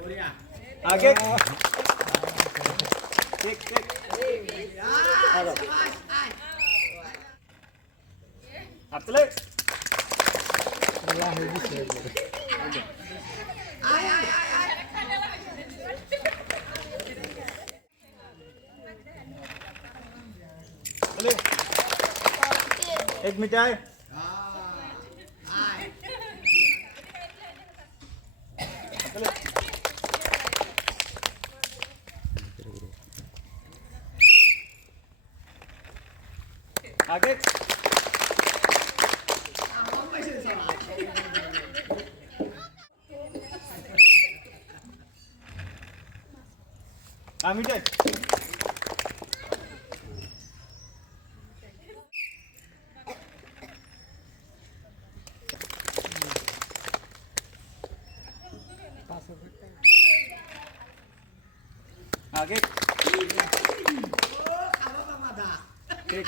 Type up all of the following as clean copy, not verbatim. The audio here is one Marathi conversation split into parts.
आगे केक केक आपले एक मिठाई आगे हाँ मिठाई आगे केक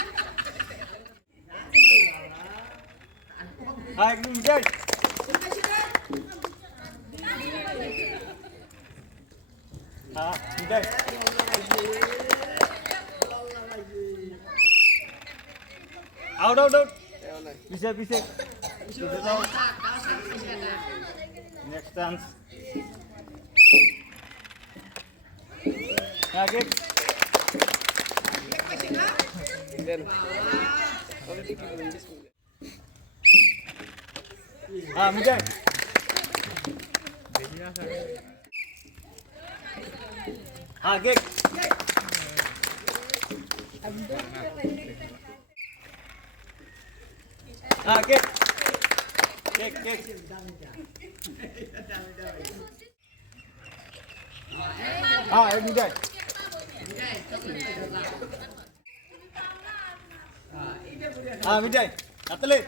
हाँ एक मिठाई हाँ मिठाई आउट आउट आउट पीछे पीछे जाओ नेक्स्ट चांस आगे हाँ मिठाई हाँ केक हाँ केक केक केक हाँ एक मिठाई हाँ मिठाई आतले